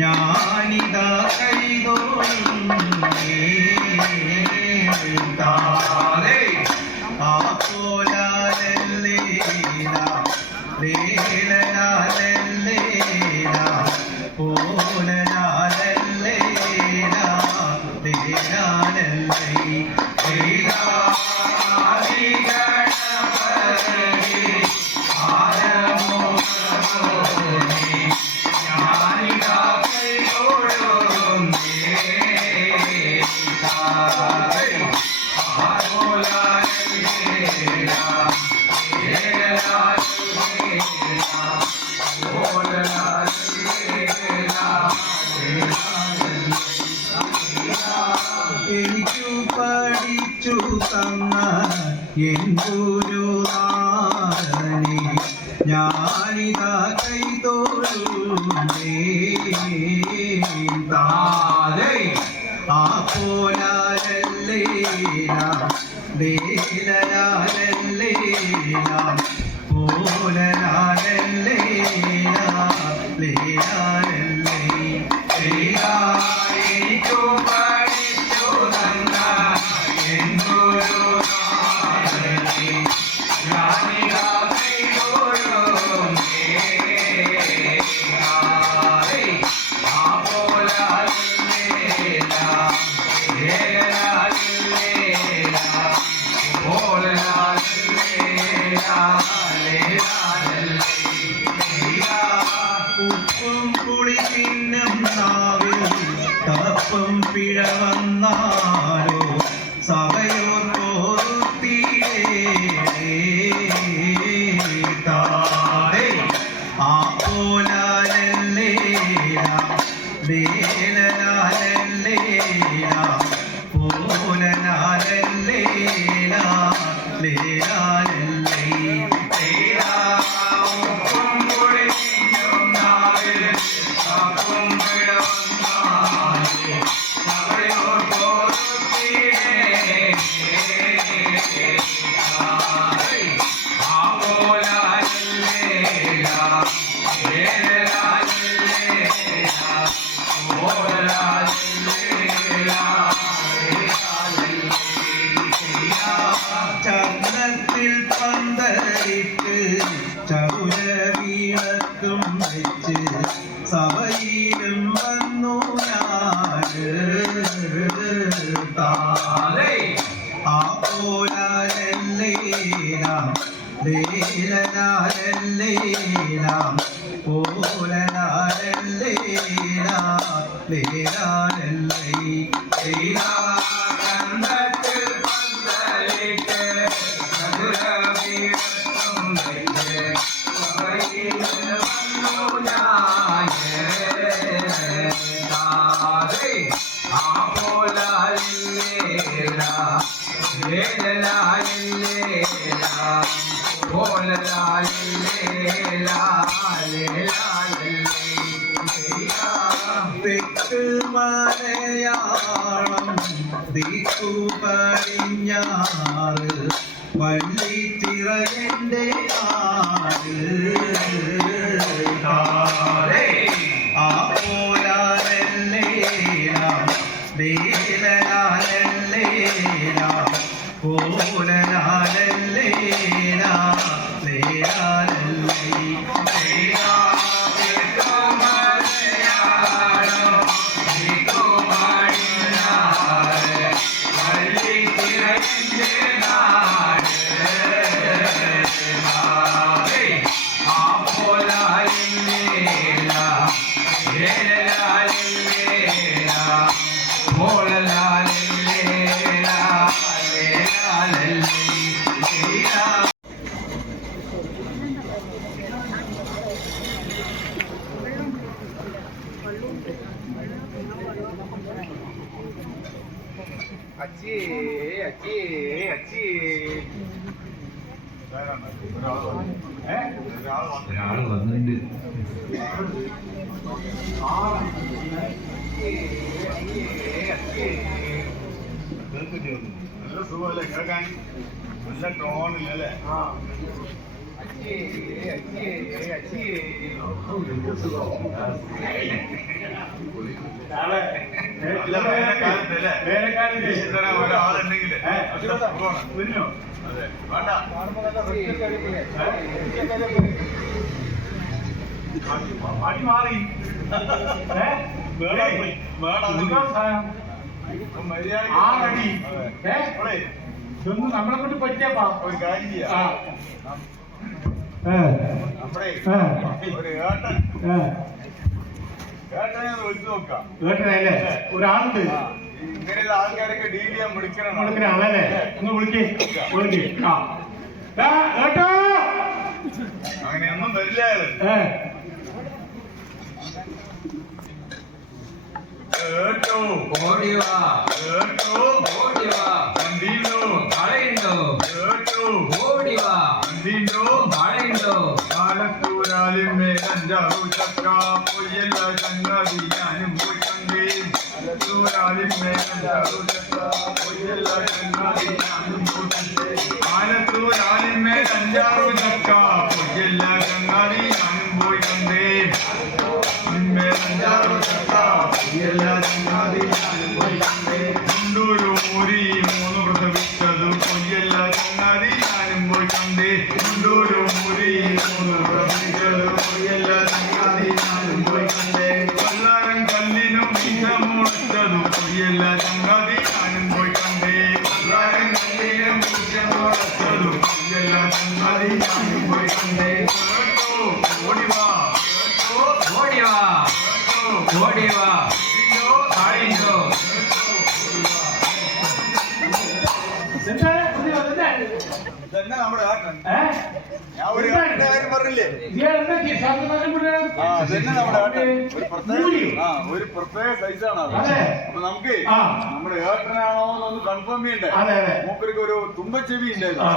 ഞാനിതാ കൈതോഴുന്നേ ആപോലാലല്ലേ ദേലാലല്ലേ പോലാലല്ലേ ലേലാലല്ലേ എനിക്കു പഠിച്ചു തന്ന എന്തൊരു ഞാനിതാ ഉപ്പും പുളി തിന്നും നാവിൽ കപ്പും പിഴ വന്നാലോ സഭയോർ പോർത്തിടേ ആപോലാലല്ലേ ലേലാലല്ലേ പോലാലല്ലേ ലേലാലല്ലേ ചന്ദനത്തിൽ പന്തലിട്ട് ചൗരവീണത്തും വെച്ച് സഭയിലും വന്നു ആപോലാലല്ലേ ലേലാലല്ലേ പോലാലല്ലേ ലേലാലല്ലേ ചന്ദനത്തിൽ പന്തലിട്ട് ചൗരവീണത്തും വെച്ച് സഭയിലും വന്നു തെക്ക് മലയാളം ദിക്കു പടിഞ്ഞാറ് വള്ളിത്തിറയന്റെ ആപോലാലല്ലേ ലേലാലല്ലേ പോലാലല്ലേ ലേലാലല്ലേ അച്ചി അച്ചി അച്ചി ഒരാള് വന്നിട്ടുണ്ട്. നല്ല സുഖമല്ലേ കേൾക്കാൻ? നല്ല ടോണില്ലല്ലേ? ഒരാളുണ്ടെങ്കിൽ അതെ വേണ്ട പണി മാറി ഇതൊന്നും നമ്മളെ കൊണ്ട് പറ്റിയപ്പാ ഒരു കാര്യം ചെയ്യാം. നമ്മുടെ ഒരു ഏട്ടനെ വിളിച്ചു നോക്കാം. കേട്ടല്ലേ ഒരാളുണ്ട് ഇങ്ങനെയുള്ള ആൾക്കാരൊക്കെ ഡീൽ ചെയ്യാൻ വിളിക്കണം. ആളല്ലേ ഒന്ന് വിളിക്കേ ആ കേട്ടോ അങ്ങനെയൊന്നും വരില്ല അയാള്. കേട്ടോ ഓടിവാ കേട്ടോ ഓടിവാ കണ്ടീനോ മഴയുണ്ടോ കേട്ടോ ഓടിവാ കണ്ടീനോ മഴയുണ്ടോ ആലത്തൂരാലിന്മേൽ 5 ചക്ക പൊയ്യല്ല ചങ്ങാതി ഞാനും പോയി കണ്ടേ. ആലത്തൂരാലിന്മേൽ 5 ചക്ക പൊയ്യല്ല ചങ്ങാതി ഞാനും പോയി കണ്ടേ. ആലത്തൂരാലിന്മേൽ 5 ചക്ക പൊയ്യല്ല ചങ്ങാതി ഞാനും പോയി കണ്ടേ. മേൽ 5 ചക്ക പൊയ്യല്ല ചങ്ങാതി ഞാനും പോയി കണ്ടേ. മുണ്ടൂരു മൂരി 3 പ്രസവിച്ചത് പൊയ്യല്ല ചങ്ങാതി ഞാനും പോയി കണ്ടേ. മുണ്ടൂരു മൂരി 3 പ്രസവിച്ചത് പൊയ്യല്ല ചങ്ങാതി ഞാനും പോയി കണ്ടേ. കൊല്ലാരം കല്ലിനും വിഷം മുളച്ചത് പൊയ്യല്ല ചങ്ങാതി ഞാനും പോയി കണ്ടേ. കൊല്ലാരം കല്ലിനും വിഷം മുളച്ചത് പൊയ്യല്ല ചങ്ങാതി ഞാനും പോയി കണ്ടേ. കേട്ടോ ഓടിവാ കേട്ടോ ഓടിവാ കേട്ടോ ഓടിവാ മഴയുണ്ടോ ഇതന്നെ നമ്മുടെ ഏട്ടൻ. ഞാൻ ഒരു ഏട്ടന്റെ കാര്യം പറഞ്ഞില്ലേ? അതന്നെ നമ്മുടെ ഏട്ടൻ. ഒരു പ്രത്യേക സൈസാണ് അത്. അപ്പൊ നമുക്ക് നമ്മുടെ ഏട്ടനാണോ എന്നൊന്ന് കൺഫേം ചെയ്യണ്ടേ? മൂപ്പർക്ക് ഒരു തുമ്പച്ചെവി ഉണ്ടായിരുന്നു.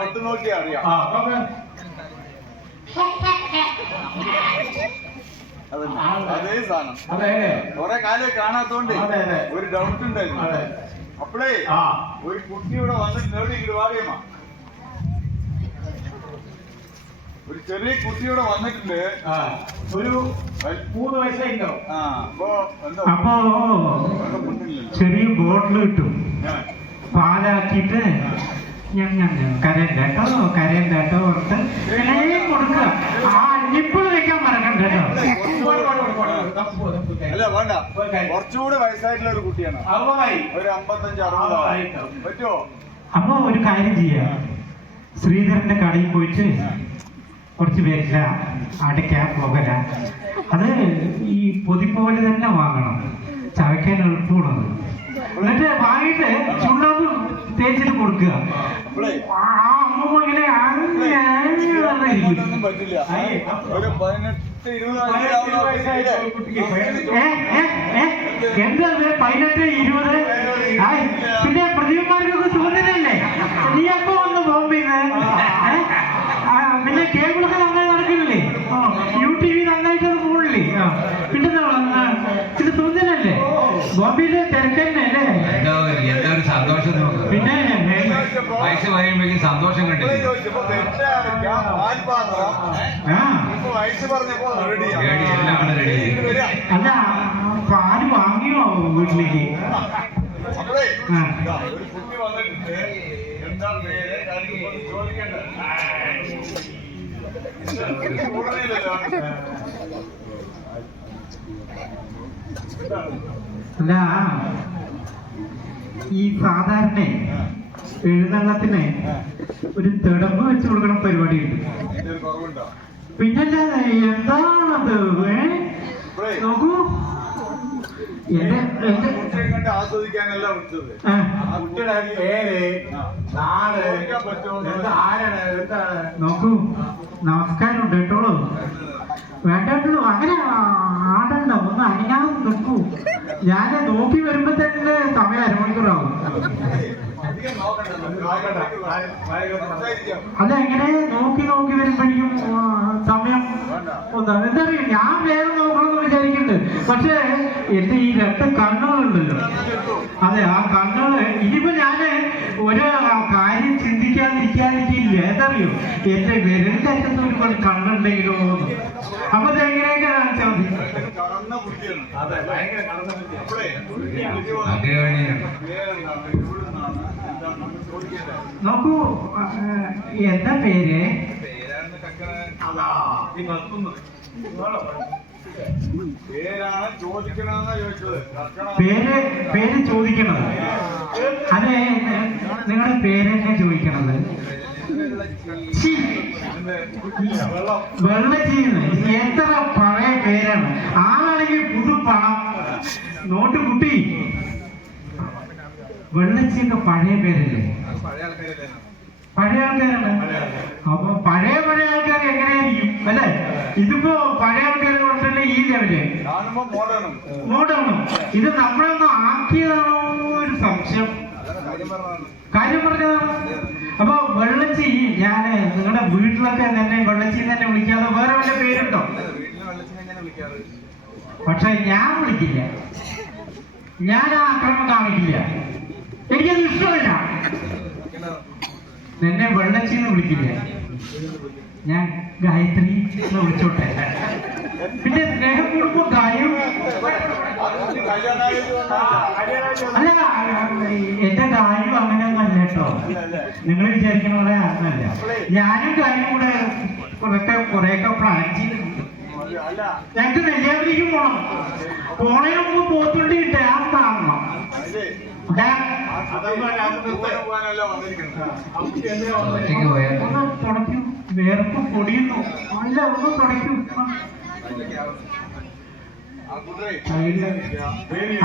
തൊട്ട് നോക്കിയാ അറിയാം. അതേ സാധനം. കൊറേ കാലം കാണാത്തോണ്ട് ഒരു ഡൗട്ട് ഉണ്ടായിരുന്നു. അപ്പളേ ഒരു കുട്ടി ഇവിടെ വന്നിട്ട് നേടി ഇങ്ങോട്ട് വാടിയമ്മ. ഒരു ചെറിയ കുട്ടി ഇവിടെ വന്നിട്ടുണ്ട്. ഒരു 3 വയസ്സായിട്ടുണ്ടാവും. അപ്പൊ എന്താ അപ്പോ ചെറിയ ബോട്ടിൽ കിട്ടും പാലാക്കിയിട്ട് കരയണ്ടേട്ടോ ഓർത്ത് കൊടുക്കുക. ഇപ്പോൾ വെക്കാൻ മറക്കണ്ട കേട്ടോ. അല്ല വേണ്ട, കുറച്ചുകൂടെ വയസ്സായിട്ടുള്ള ഒരു കുട്ടിയാണ്. ഒരു 55-60 പറ്റുമോ? അപ്പൊ ഒരു കാര്യം ചെയ്യാം, ശ്രീധരന്റെ കടയിൽ പോയിട്ട് കുറച്ച് പേരില്ല അടയ്ക്കാൻ പോകല. അത് ഈ പൊതി പോലെ തന്നെ വാങ്ങണം, ചവയ്ക്കാൻ എളുപ്പമുള്ളത്. എന്നിട്ട് വാങ്ങിയിട്ട് ചുണ്ണാമ്പ് തേച്ചിട്ട് കൊടുക്കുക. ആ അമ്മ ഇങ്ങനെ ഒന്നും പറ്റില്ല. ഒരു 18-20 എന്താ 18-20? പിന്നെ പ്രതിഭന്മാർക്കൊക്കെ സുഖത്തിനല്ലേ? നീ അപ്പൊ ഒന്ന് ബോംബെന്ന് പിന്നെ കേബിളൊക്കെ നന്നായി നടക്കില്ലേ? UTV നന്നായിട്ട് അത് പോണില്ലേ? പിന്നെ ഇത് സുഖത്തിനല്ലേ? ബോംബെയിലെ തിരക്കന്നെ അല്ലേ? എന്താ ഒരു സന്തോഷം നോക്കുക. പിന്നെ വയസ്സ് പറയുമ്പോഴേക്കും സന്തോഷം കണ്ടില്ലേ? വയസ്സ് പറഞ്ഞപ്പോ റെഡി എല്ലാം റെഡി. അല്ല പാല് വാങ്ങിയോ വീട്ടിലേക്ക്? അപ്പഴേ ഒരു കുട്ടി വന്നിട്ടുണ്ട്. എന്താ പേര് ചോദിക്കണ്ട. അല്ല ഈ സാധാരണ എഴുന്നള്ളത്തിന് ഒരു തിടമ്പ് വെച്ച് കൊടുക്കണം പരിപാടിയുണ്ട്. പിന്നല്ലാതെ എന്താണത്? നോക്കൂ, കുട്ടിയെ ആസ്വദിക്കാനല്ല വിളിച്ചത്. കുട്ടിയുടെ പേര് നാട് നോക്കൂ, നമസ്കാരം ഉണ്ട് കേട്ടോളൂ. വേണ്ടു അങ്ങനെ ആടണ്ട, ഒന്ന് അനങ്ങാതെ നിൽക്കൂ. ഞാൻ നോക്കി വരുമ്പോ തന്നെ സമയം അരമണിക്കൂറാവും. അതെങ്ങനെ നോക്കി നോക്കി വരുമ്പോഴേക്കും സമയം എന്താ അറിയും. ഞാൻ വേഗം നോക്കണമെന്ന് വിചാരിക്കുന്നുണ്ട്. പക്ഷേ എന്റെ ഈ രണ്ട് കണ്ണുകളുണ്ടല്ലോ, അതെ ആ കണ്ണുകള് ഇനിയിപ്പോ ഞാന് ഒരു കാര്യം ചിന്തിക്കാതിരിക്കാതിരിക്കില്ല. എന്തറിയോ, എന്റെ വിരലിന്റെ അറ്റത്ത് ഒരു കണ്ണുണ്ടെങ്കിലോ. അപ്പൊ ഇതെങ്ങനെയൊക്കെ കാണിച്ചാൽ മതി. നോക്കൂ, എന്താ പേര്? പേര് ചോദിക്കണത്. അതെ, നിങ്ങളുടെ പേരെന്നെ ചോദിക്കണത്. വെള്ളച്ചീന്ന് എത്ര പഴയ പേരാണ്. ആളാണെങ്കിൽ പുതു പണം നോട്ട് കുട്ടി. വെള്ളച്ചീന്റെ പഴയ പേരല്ലേ? പഴയ ആൾക്കാരാണ്. അപ്പൊ പഴയ ആൾക്കാർ എങ്ങനെയായിരിക്കും അല്ലെ? ഇതിപ്പോ പഴയ ആൾക്കാർ കൊണ്ടല്ലേ ഈ ലെവല് മോഡേണും. ഇത് നമ്മളൊന്ന് ആക്കിയതാണോ ഒരു സംശയം. കാര്യം പറഞ്ഞതാണ്. അപ്പൊ വെള്ളച്ചി, ഞാന് നിങ്ങളുടെ വീട്ടിലൊക്കെ തന്നെ വെള്ളച്ചി തന്നെ വിളിക്കാതെ വേറെ വല്ല പേരുണ്ടോ? പക്ഷെ ഞാൻ വിളിക്കില്ല. ഞാൻ ആ അക്രമം കാണിക്കില്ല. എനിക്കത് ഇഷ്ടമില്ല. എന്നെ വെള്ളച്ചിന്ന് വിളിക്കില്ല. ഞാൻ ഗായത്രി എന്ന് വിളിച്ചോട്ടെ. പിന്നെ സ്നേഹം കൂടുമ്പോ ഗായും. അല്ല, എന്റെ ഗായും അങ്ങനെയൊന്നും അല്ല കേട്ടോ. നിങ്ങൾ വിചാരിക്കുന്ന പോലെ അങ്ങനല്ല. ഞാനും ഗായും കൂടെ കുറെയൊക്കെ പ്ലാൻ ചെയ്തിട്ടുണ്ട്. ഞങ്ങക്ക് നെല്ലിയാമ്പതിക്ക് പോണം. പോണതിന് മുമ്പ് പോത്തുണ്ടി ഡാം കാണണം. ഒന്ന് തുടയ്ക്കും, വേർപ്പ് പൊടിയുന്നു. അല്ല, ഒന്ന് തുടയ്ക്കും.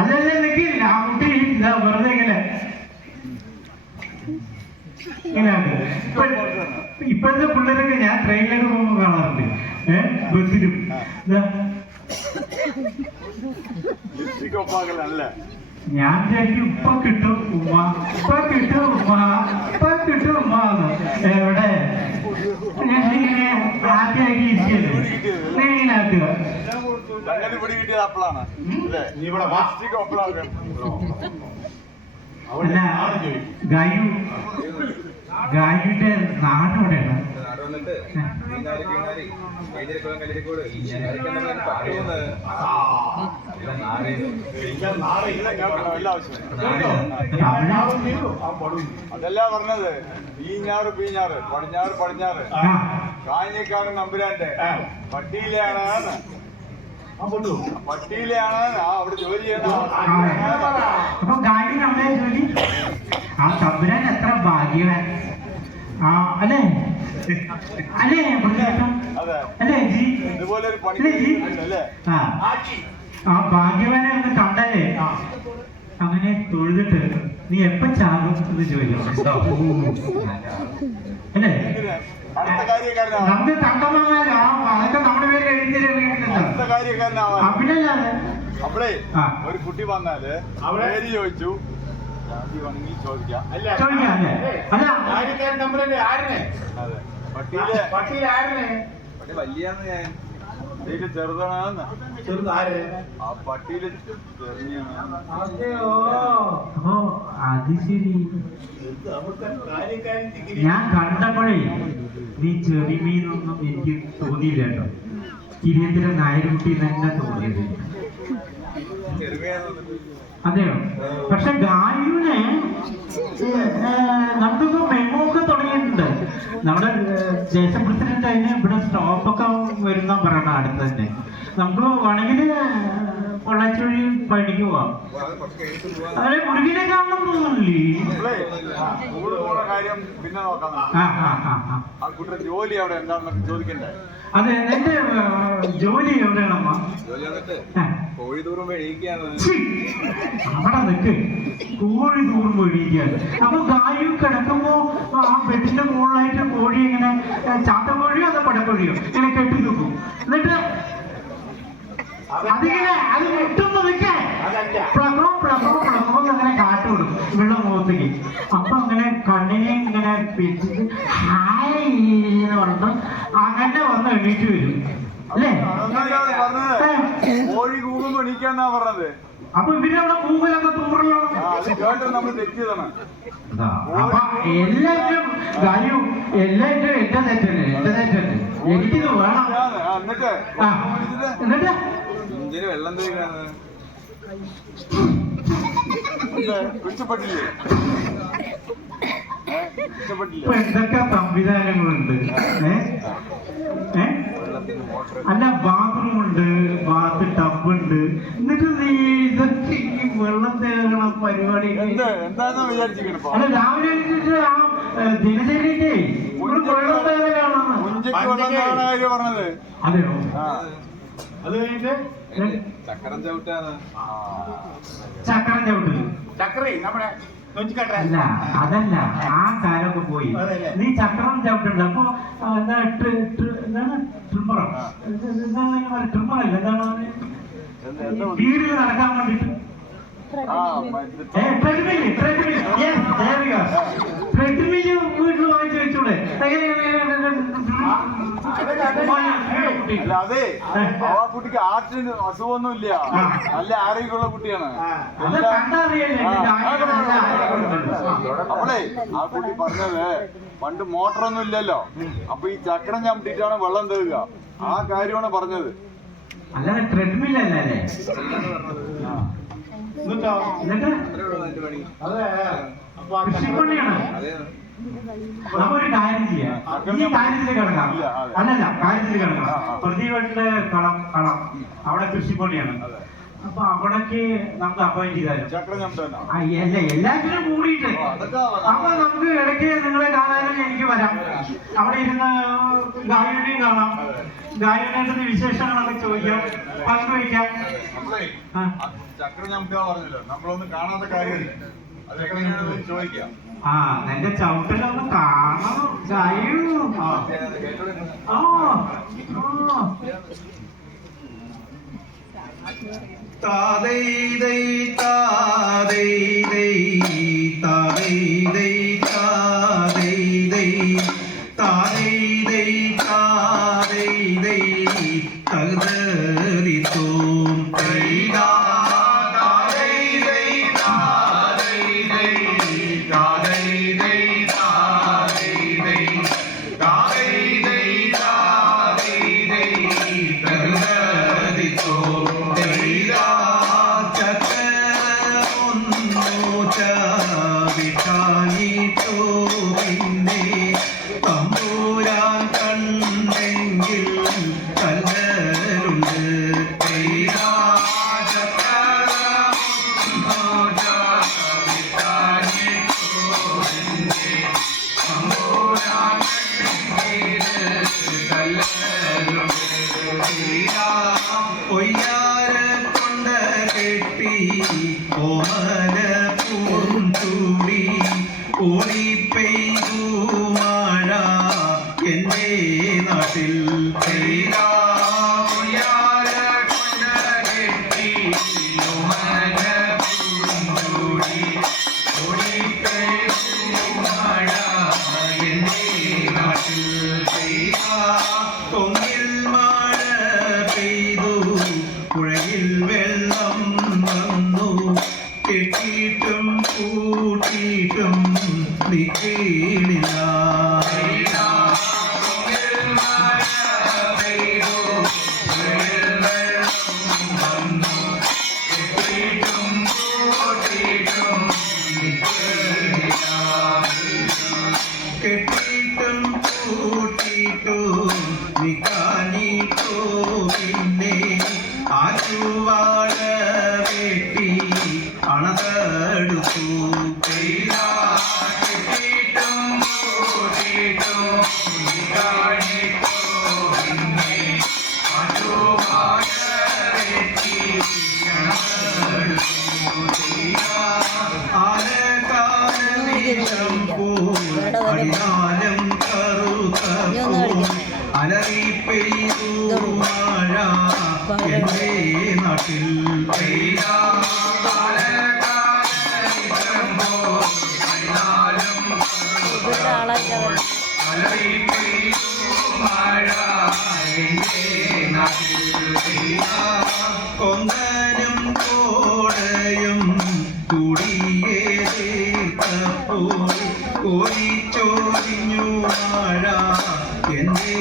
അതല്ലേ നിൽക്കില്ല ആ കുട്ടി. വെറുതെ ഇങ്ങനെ ഇങ്ങനെയാണ്. ഇപ്പോഴത്തെ പിള്ളേരൊക്കെ ഞാൻ ട്രെയിനിലൊക്കെ പോകുമ്പോൾ കാണാറുണ്ട്, ബസ്സിലും. ഞാൻ വിചാരിക്കും ഇപ്പൊ കിട്ടും ഉമ്മ, ഇപ്പൊ കിട്ടും ഉമ്മ, ഇപ്പൊ കിട്ടും ഉമ്മ എന്ന്. എവിടെ ഞാനിങ്ങനെ ആദ്യമാക്കി ഇരിക്കല്ലേ, ഇങ്ങനെ ആക്കുക. അല്ല, ഗായുടെ നാടോടെയാണ്. അതല്ല പറഞ്ഞത്. ഈഞ്ഞാറ് പീഞ്ഞാറ്, പടിഞ്ഞാറ് പടിഞ്ഞാറ്, കാഞ്ഞിക്കാട് നമ്പുരാന്റെ പട്ടിയിലാണ്. പട്ടിയിലാണ് അവിടെ ജോലി ചെയ്യണം. അപ്പൊ ഗായകൻ അവിടെ ജോലി. ആ തമ്പുരാൻ എത്ര ഭാഗ്യവാൻ. അല്ലേ അല്ലേ അല്ലേ ജി? ഇതുപോലെ ഒരു പണി അല്ലേ? ആ ഭാഗ്യവാനെ ഒന്ന് കണ്ടല്ലേ. അങ്ങനെ തൊഴുതിട്ട് നീ എപ്പ ചാകും എന്ന് ചോദിച്ചു. അല്ലേ? നമുക്ക് തങ്കമാകാനോ അതൊക്കെ നമ്മുടെ പേര് എഴുതിയിട്ടുണ്ട്. അഭിനല്ലാതെ അപ്പളേ ഒരു കുട്ടി വന്നാല് പേര് ചോദിച്ചു ചോദിക്കാം. വലിയ ചെറുതാണെന്ന് ആ പട്ടിയില് അത് ശരി. ഞാൻ കണ്ടപ്പോഴേ നീ ചെറിമീനൊന്നും എനിക്ക് തോന്നിയില്ല കേട്ടോ. തിരുവനന്തപുരം നായരുകുട്ടി തന്നെ തോന്നിയത്. അതെയോ? പക്ഷെ ഗായുവിനെ നമുക്കിപ്പോ മെമോ ഒക്കെ തുടങ്ങിയിട്ടുണ്ട്. നമ്മുടെ ദേശം പ്രസിഡന്റ് അതിന് ഇവിടെ സ്റ്റോപ്പൊക്കെ വരുന്ന പറയണം അടുത്ത് തന്നെ. നമുക്ക് വേണമെങ്കിൽ പൊള്ളാച്ചി വഴി പണിക്ക് പോവാം. അവരെ മുരുകിനെ കാണണം തോന്നുന്നില്ലേ? സ്കൂള് പോണ കാര്യം പിന്നെ നോക്കാം. ആ കുട്ടിയുടെ ജോലി അവിടെ എന്താണെന്നൊക്കെ ചോദിക്കണ്ടേ? അതെ, എന്റെ ജോലി എവിടെയാണമ്മ? കോഴി ദൂരം എഴുതിക്കാണ്. അവിടെ നിൽക്ക്, കോഴി ദൂരം എഴുതിക്കാണ്. അപ്പൊ ഗായു കിടക്കുമ്പോ ആ ബെഡിന്റെ മുകളിലായിട്ട് കോഴി ഇങ്ങനെ ചാത്തക്കോഴിയോ അതോ പടക്കോഴിയോ ഇങ്ങനെ കെട്ടി നിൽക്കും. എന്നിട്ട് അതിങ്ങനെ അത് മുട്ടുമ്പോ നിൽക്കാൻ പ്ലഗോ പ്ലഗോ പ്ലഗോ അങ്ങനെ കാറ്റ് വിടും വെള്ളം മുഖത്തേക്ക്. അപ്പൊ അങ്ങനെ കണ്ണിനെ ഇങ്ങനെ പിടിച്ചിട്ട് ഹായ് എന്ന് പറഞ്ഞിട്ട് അങ്ങനെ വന്ന് എണീറ്റ് വരും അല്ലേ? കോഴി കൂകുമ്പോ എണീക്കാന്നാ പറഞ്ഞത്. അപ്പൊ ഇവരവിടെ കൂകലൊക്കെ തൂറല്ലോ. അത് കേട്ട് നമ്മൾ തെറ്റിയതാണ്. അപ്പൊ എല്ലാവരും ഗായു എല്ലാവരും എന്റെ തെറ്റല്ലേ, എന്റെ തെറ്റല്ലേ, എനിക്കിത് വേണം. എന്നിട്ട് ഇഞ്ചിന് വെള്ളം തേക്കാണ് കുറ്റപ്പെട്ടില്ലേ? ഇപ്പൊ എന്തൊക്കെ സംവിധാനങ്ങളുണ്ട്. അല്ല, ബാത്റൂം ഉണ്ട്, ബാത്ത് ടബ് ഉണ്ട്. എന്നിട്ട് നീ ഇതൊക്കെ ഈ വെള്ളം തേക്കണ പരിപാടി എന്താന്ന് വിചാരിച്ചിരിക്കണ? അല്ല, രാവിലെ എണീറ്റിട്ട് ആ ദിനചര്യന്റെ വെള്ളം തേക്കലാണെന്ന് പറഞ്ഞത്. അതെയോ? അത് കഴിഞ്ഞിട്ട് ചക്രം ചവിട്ടാണ്. ചക്രം ചവിട്ട് ചക്രി നമ്മുടെ അല്ല, അതല്ല, ആ കാലമൊക്കെ പോയി. നീ ചക്രം ചവിട്ടുണ്ട്. അപ്പൊ എന്താണ് ട്രിമ്മറോ? ട്രിമ്മറല്ല, എന്താണ് വീടിൽ നടക്കാൻ വേണ്ടിട്ട് ട്രെഡ്മില് വീട്ടിൽ വാങ്ങിച്ചു വെച്ചൂടെ? അതെ, ആ കുട്ടിക്ക് ആർട്ടിന് അസുഖമൊന്നുമില്ല, നല്ല ആരോഗ്യമുള്ള കുട്ടിയാണ്. അപ്പോളേ ആ കുട്ടി പറഞ്ഞത് പണ്ട് മോട്ടറൊന്നും ഇല്ലല്ലോ, അപ്പൊ ഈ ചക്രം ചവിട്ടിട്ടാണ് വെള്ളം തേക്കുക. ആ കാര്യമാണ് പറഞ്ഞത്. അല്ലാതെ ട്രെഡ്മില്ലല്ലേ? കൃഷിപ്പണിയാണ്. നമുക്കൊരു കാര്യം ചെയ്യാം, ഈ കാര്യത്തിൽ കിടക്കാം. അല്ലല്ല, കാര്യത്തിൽ കിടക്കാം. പ്രതികളുടെ കളം അവിടെ കൃഷിപ്പണിയാണ്. അപ്പൊ അവിടേക്ക് നമുക്ക് അപ്പോയിന്റ് ചെയ്താലും അല്ല, എല്ലാത്തിനും കൂടിയിട്ട്. അപ്പൊ നമുക്ക് ഇടയ്ക്ക് നിങ്ങളെ കാണാനും എനിക്ക് വരാം. അവിടെ ഇരുന്ന് ഗായുവിനെയും കാണാം, ഗായുവിനെ വിശേഷങ്ങളൊക്കെ ചോദിക്കാം, പങ്കുവയ്ക്കാം. ചക്രം നമുക്ക് പറഞ്ഞല്ലോ, നമ്മളൊന്നും കാണാത്ത കാര്യമില്ല, അതൊക്കെ ചോദിക്കാം. ആ, നിന്റെ ചവിട്ടലൊന്ന് കാണണം ഗായു. താതൈ ദൈ താതൈ ദൈ താതൈ ദൈ താതൈ ദൈ താതൈ ദൈ താതൈ ദൈ തഗ്ദരി തോം തൈദാ താതൈ ദൈ താതൈ ദൈ താതൈ ദൈ താതൈ ദൈ താതൈ ദൈ താതൈ ദൈ തഗ്ദരി തോം പിന്നെ തമ്പൂരാൻ കണ്ടെങ്കിൽ കല്ലരുണ്ട്. പൊയ്യാര കൊണ്ട കെട്ടി ഓമന പൂഞ്ചൂടി ഓടി പെയ്തു മഴ എന്റെ നാട്ടിൽ. പൊയ്യാര കൊണ്ട കെട്ടി ഓമന പൂഞ്ചൂടി ഓടി പെയ്തു മഴ എന്റെ നാട്ടിൽ. കൊങ്ങിൽ മഴ പെയ്തു, പുഴയിൽ വെള്ളം വന്നു, കെട്ടിയിട്ടും കൂട്ടിയിട്ടും നിൽക്കില്ല. കെട്ടിയിട്ടും കൂട്ടിയിട്ടും നിൽക്കാനിട്ടോ പിന്നെ ആറ്റുവാഴ എന്റെ നാട്ടിൽ കൊന്തനും കോടയും കുടിയേതപ്പോൾ കോരിച്ചോരിഞ്ഞു മഴ എന്റെ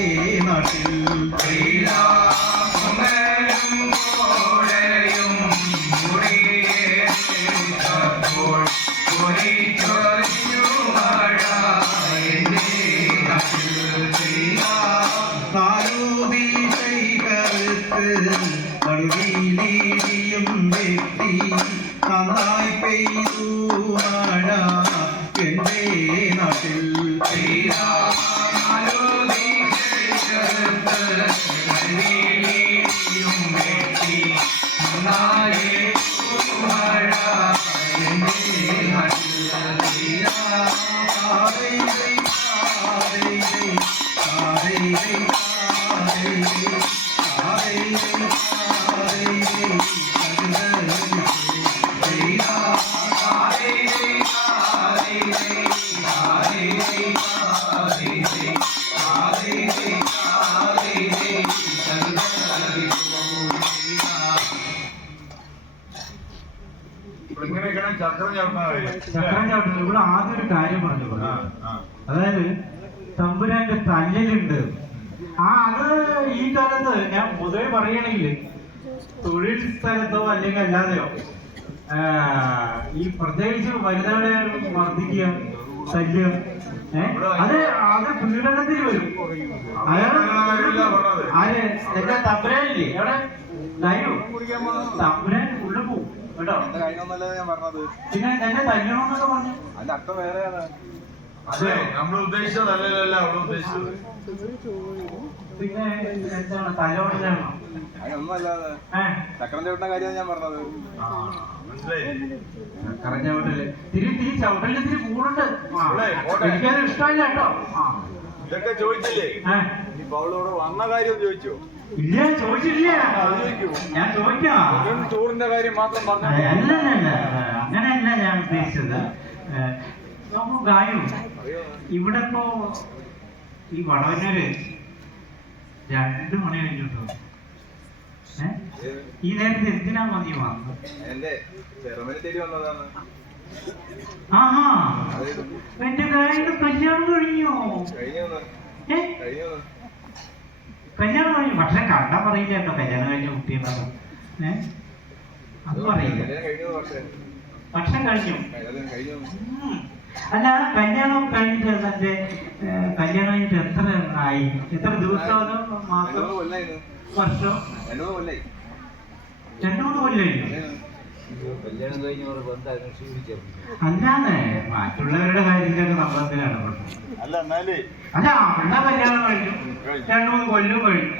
നാട്ടിൽ നടുവിലിടിയും വെട്ടി നന്നായി പെയ്തു മഴ എന്റെ നാട്ടിൽ ചക്രം ചക്രം ഇവിടെ ആദ്യം ഒരു കാര്യം പറഞ്ഞു അതായത് തമ്പുരാന്റെ തല്ലിലുണ്ട് അത് ഈ കാലത്ത് ഞാൻ പൊതുവെ പറയുകയാണെങ്കിൽ തൊഴിൽ സ്ഥലത്തോ അല്ലെങ്കിൽ അല്ലാതെയോ ഈ പ്രത്യേകിച്ച് വനിതകളെ വർദ്ധിക്കുക ശല്യം അത് പീഡനത്തിൽ വരും. ആര് എന്റെ തമ്പുരാനില്ലേ എവിടെ തമ്പുരാൻ ഉള്ളു പോവും കേട്ടോ. പിന്നെ എന്നെ തല്ലണമെന്നൊക്കെ പറഞ്ഞു അതിന്റെ അർത്ഥം വേറെയാണ്. അതെ നമ്മൾ ഉദ്ദേശിച്ചതല്ലല്ലോ അവിടെ ഉദ്ദേശിച്ചത്. പിന്നെ എന്താണ് തലോടിച്ചാണോ അതിനൊന്നും അല്ലാതെ ചക്രം ചവിട്ടുന്ന കാര്യമാണ് ഞാൻ പറഞ്ഞത്. ചക്രം ചവിട്ടല് തിരി ചവിട്ടല് ഇത്തിരി കൂടുണ്ട്. എനിക്കത് ഇഷ്ടമല്ല കേട്ടോ. ഇതൊക്കെ ചോദിച്ചില്ലേ ഇപ്പൊ അവളോട് വന്ന കാര്യം ചോദിച്ചോ? ഇല്ല ചോദിച്ചില്ല. ഞാൻ ചോദിക്കാം ടൂറിന്റെ കാര്യം മാത്രം പറഞ്ഞു. അല്ലല്ല അങ്ങനെയല്ല ഞാൻ ഉദ്ദേശിച്ചത്. നോക്കൂ ഗായു ഇവിടെ ഇപ്പോ ഈ വടവന്നൂര് 2 മണി കഴിഞ്ഞിട്ടോ. ഈ നേരത്തെ എന്തിനാ മതി വന്നത്? എന്റെ ചെറുമനെ തേടി വന്നതാണ്. ആഹാ എന്റെ ഗായുടെ കല്യാണം കഴിഞ്ഞോ? കല്യാണം കഴിഞ്ഞു. പക്ഷെ കണ്ടാ പറയില്ല കേട്ടോ കല്യാണം കഴിഞ്ഞ കുട്ടിയെന്നത്. അത് പറയില്ല. പക്ഷെ കഴിഞ്ഞു. അല്ല കല്യാണം കഴിഞ്ഞിട്ട് എന്റെ കല്യാണം കഴിഞ്ഞിട്ട് എത്ര ആയി? എത്ര ദിവസം മാസം വർഷം? 2-3 കൊല്ലായി. അല്ലാതെ മറ്റുള്ളവരുടെ കാര്യത്തിലൊക്കെ നമ്മളെന്തിനാണ് അല്ല അവളുടെ കല്യാണം കഴിഞ്ഞു 2-3 കൊല്ലം കഴിഞ്ഞു.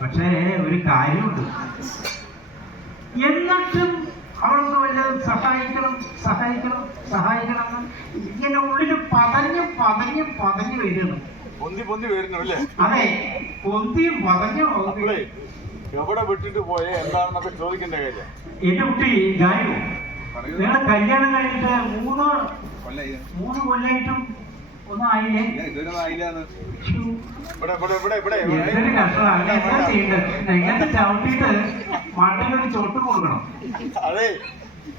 പക്ഷേ ഒരു കാര്യമുണ്ട്. എന്നിട്ടും അവൾക്ക് വല്ലതും സഹായിക്കണം ഇങ്ങനെ ഉള്ളിൽ പതഞ്ഞ് വരുന്നു. പൊന്തി വരുന്നു അല്ലേ? അതെ പൊന്തിയും പതഞ്ഞു. എവിടെ വിട്ടിട്ട് പോയേ എന്താണെന്നൊക്കെ ചോദിക്കേണ്ട കാര്യം. എന്റെ കുട്ടി ഗായു നിങ്ങളെ കല്യാണം കഴിഞ്ഞിട്ട് 3 കൊല്ലായിട്ടും ഒന്നും ആയില്ലേ? എന്തൊരു കഷ്ടമാണ്. എന്താ ചെയ്യേണ്ടത്? എങ്ങനത്തെ ചവിട്ടിയിട്ട് മണ്ണിലൊരു ചോട്ട് കൊടുക്കണം.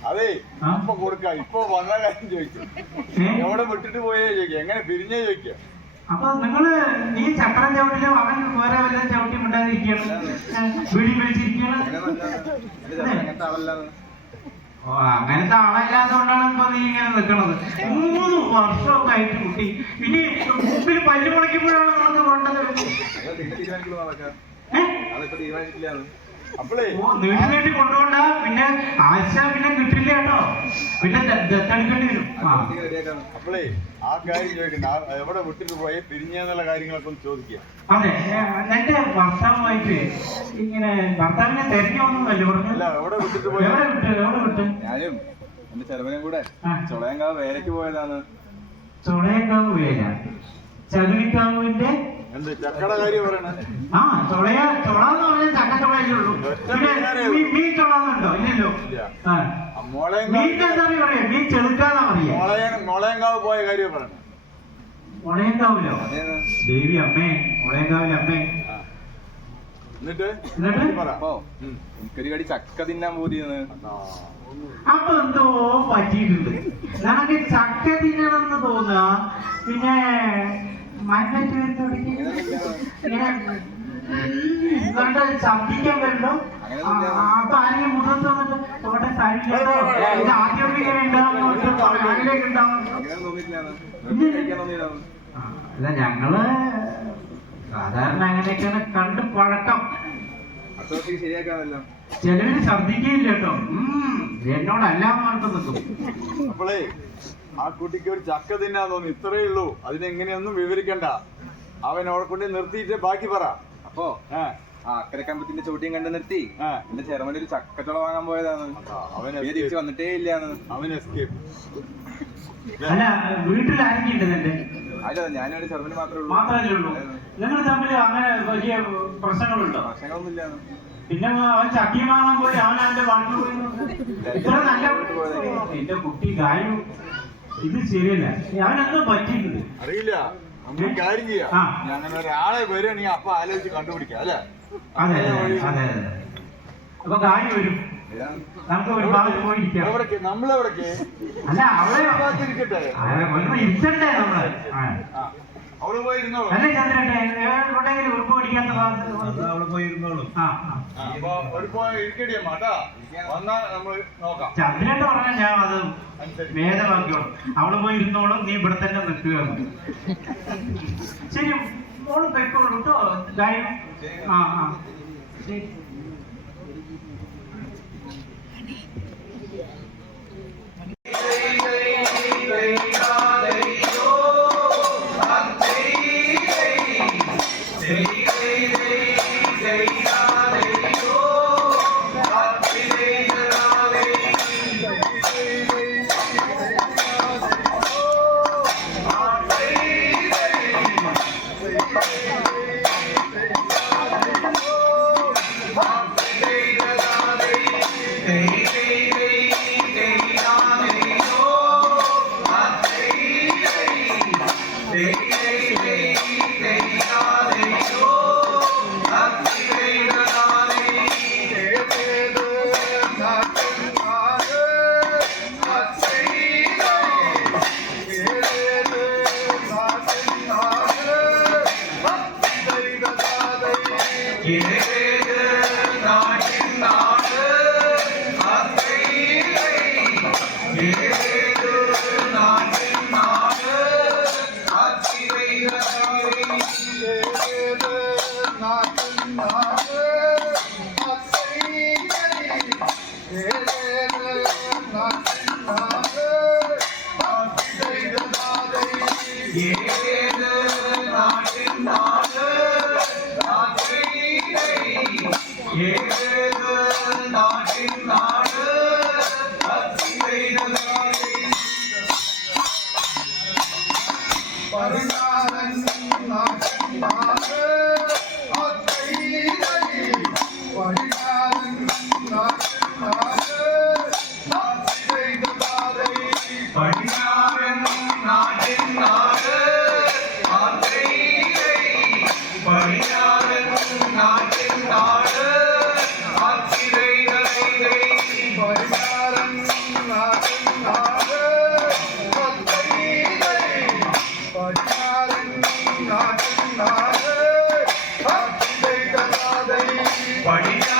അതെ അപ്പൊ കൊടുക്കാം. ഇപ്പൊ വന്ന കാര്യം ചോദിക്കും. എവിടെ വിട്ടിട്ട് പോയേ ചോദിക്കാം. എങ്ങനെ പിരിഞ്ഞേ ചോദിക്കാം. അപ്പൊ നീ ചക്രം ചവിട്ടില്ല അവൻ വേറെ വല്ലതും ചവിട്ടി മിണ്ടാതിരിക്കണം വീടി വിളിച്ചിരിക്കണം. അങ്ങനത്തെ ആളല്ലാത്തതുകൊണ്ടാണ് ഇപ്പൊ നീ ഇങ്ങനെ നിൽക്കണത്. 3 വർഷമൊക്കെ ആയിട്ട് കുട്ടി ഇനി മുമ്പിൽ പല്ല് മുളയ്ക്കുമ്പോഴാണ് നമുക്ക് വേണ്ടത്. നീട്ടി കൊണ്ടുപോണ്ട. പിന്നെ ആശ പിന്നെ കിട്ടില്ല കേട്ടോ. പിന്നെ ദത്തടിക്കേണ്ടി വരും. അപ്പളേ ആ കാര്യം ചോദിക്കണ്ട. എവിടെ വിട്ടിട്ട് പോയി പിരിഞ്ഞെന്നുള്ള കാര്യങ്ങളൊക്കെ ഒന്ന് ചോദിക്കുക. അതെ എന്റെ ഭർത്താവുമായിട്ട് ഇങ്ങനെ ഭർത്താവിനെ തെരഞ്ഞൊന്നുമല്ലേ പറഞ്ഞത്? എവിടെ വിട്ടിട്ട് പോയി? എവിടെ വിട്ട്? ഞാനും എന്റെ ചെറുവനും കൂടെ ചുളയങ്കാവ് വേലയ്ക്ക് പോയതാണ്. ചുളയങ്കാവ് വേല ചതുരിക്കാവിന്റെ എന്ത് ചക്കയുടെ കാര്യം പറയണേ? ആ ചൊളാന്ന് പറഞ്ഞാൽ ചക്കച്ചൊളയല്ലേ ഉള്ളൂ. പിന്നെ മീൻ ചൊളാന്നുണ്ടോ? ഇല്ലല്ലോ. മീൻ എന്താ പറയാ? മീൻ ചെറുക്കാന്നാ പറയാ. മുളയങ്കാവ് പോയ കാര്യം പറയണേ. മുളയങ്കാവിലോ? ദേവി അമ്മേ, മുളയങ്കാവിലെ അമ്മേ. എന്നിട്ട് എനിക്കൊരു കടി ചക്ക തിന്നാൻ പോതിയെന്ന്. അപ്പൊ എന്തോ പറ്റിയിട്ടുണ്ട്. നമുക്ക് ചക്ക തിന്നണമെന്ന് തോന്നുക. പിന്നെ ശബ്ദിക്കാൻ വരണ്ടോ? അപ്പൊ ആരെങ്കിലും മുഖത്ത് വന്നിട്ട് തോട്ടെ സൈഡിലോട്ടോ ആദ്യമൊക്കെ ഇങ്ങനെ ഉണ്ടാവുമ്പോ അങ്ങനെയൊക്കെ ഉണ്ടാവുന്നു. അല്ല ഞങ്ങള് സാധാരണ അങ്ങനെയൊക്കെയാണ് കണ്ട് പഴക്കം. ശരിയാക്കാമല്ലോ. ചിലവര് ഛർദിക്കുകയില്ല കേട്ടോ. എന്നോടല്ലാം പറഞ്ഞിട്ട് നിൽക്കും. അപ്പോളേ ആ കുട്ടിക്ക് ഒരു ചക്ക തിന്നാൻ തോന്നി, ഇത്രയേ ഉള്ളൂ. അതിനെങ്ങനെയൊന്നും വിവരിക്കണ്ട. അവൻ അവിടെ കൊണ്ട് നിർത്തിയിട്ട് ബാക്കി പറ. അപ്പോ അക്കരെ കമ്പത്തിന്റെ ചോട്ടിയും കണ്ട് നിർത്തി എന്റെ ചെറുമണി ഒരു ചക്കച്ചോള വാങ്ങാൻ പോയതാണ്. അവൻ തിരിച്ചു വന്നിട്ടേ ഇല്ലാന്ന്. അവൻ എസ്കേപ്പ്. അല്ല വീട്ടിൽ ആരൊക്കെയുണ്ട്? അല്ല ഞാനൊരു ചെറുമണി മാത്രമല്ലേ ഉള്ളൂ. നിങ്ങൾ തമ്മിൽ അങ്ങനെ വലിയ പ്രശ്നങ്ങളുണ്ടോ? പ്രശ്നങ്ങളൊന്നും ഇല്ലാന്ന്. പിന്നെ അവൻ ചക്കി വാങ്ങാൻ പോയി അവൻ അവന്റെ വാട്ടിൽ പോയി. ഇത്ര നല്ല എന്റെ കുട്ടി കാര്യം ഇത് ശരിയല്ല. അവനെന്തോ പറ്റിയിട്ടുണ്ട് അറിയില്ല. നമുക്ക് കാര്യം ചെയ്യാം. അങ്ങനെ ഒരാളെ വരികയാണെങ്കിൽ അപ്പൊ ആലോചിച്ച് കണ്ടുപിടിക്കാം അല്ലെ? അതെ അതെ അതെ. അപ്പൊ കാര്യം വരും. നമുക്ക് ഒരു ഭാഗത്ത് പോയിരിക്കാം. നമ്മളെവിടേക്ക് അല്ല അവിടെ ഇരിക്കട്ടെ, ഇരുത്തണ്ടേ നമ്മള്. അവിടെ പോയിരുന്നോളൂ. അല്ലേ ചന്ദ്രട്ടെ എവിടെയെങ്കിലും ഉറുപ്പ് പിടിക്കാത്ത ഭാഗത്ത് അവിടെ പോയിരുന്നോളൂ. ഇരിക്കടിയ മാട്ടാ വന്നാ നമ്മള് നോക്കാം. ചന്ദ്രന്റെ പറഞ്ഞാൽ ഞാൻ അത് ഭേദമാക്കിയോളും. അവള് പോയി ഇരുന്നോളും, നീ ഇവിടെ തന്നെ നിൽക്കുകയാണ്. ശരി മോള് പെട്ടോളൂ കേട്ടോ. കാര്യം ശരി. Maria,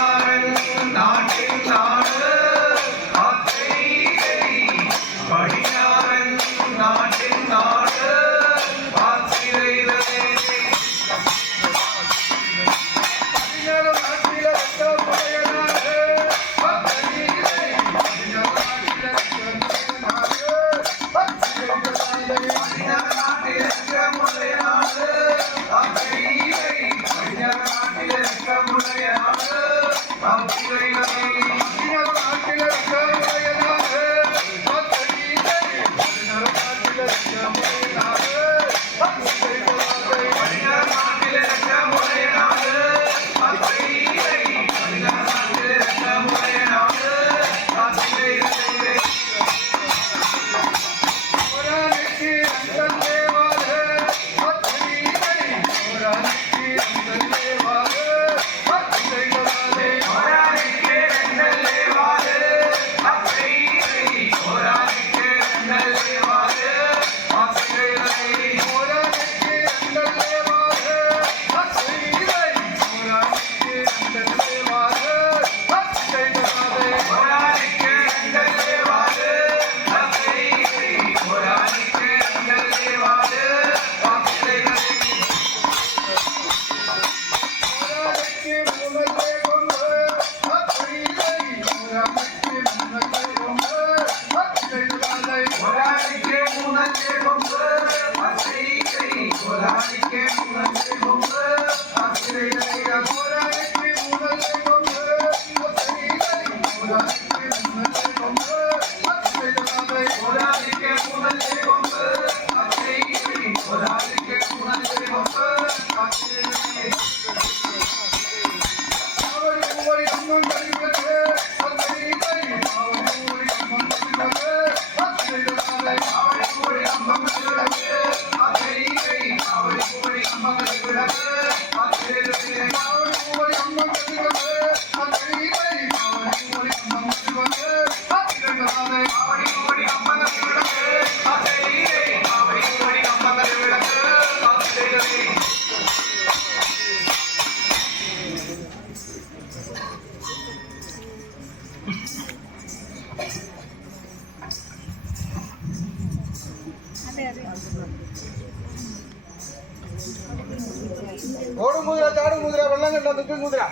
ഓടും കുതിര, ചാടും കുതിര, വെള്ളം കണ്ട നിൽക്കും കുതിര,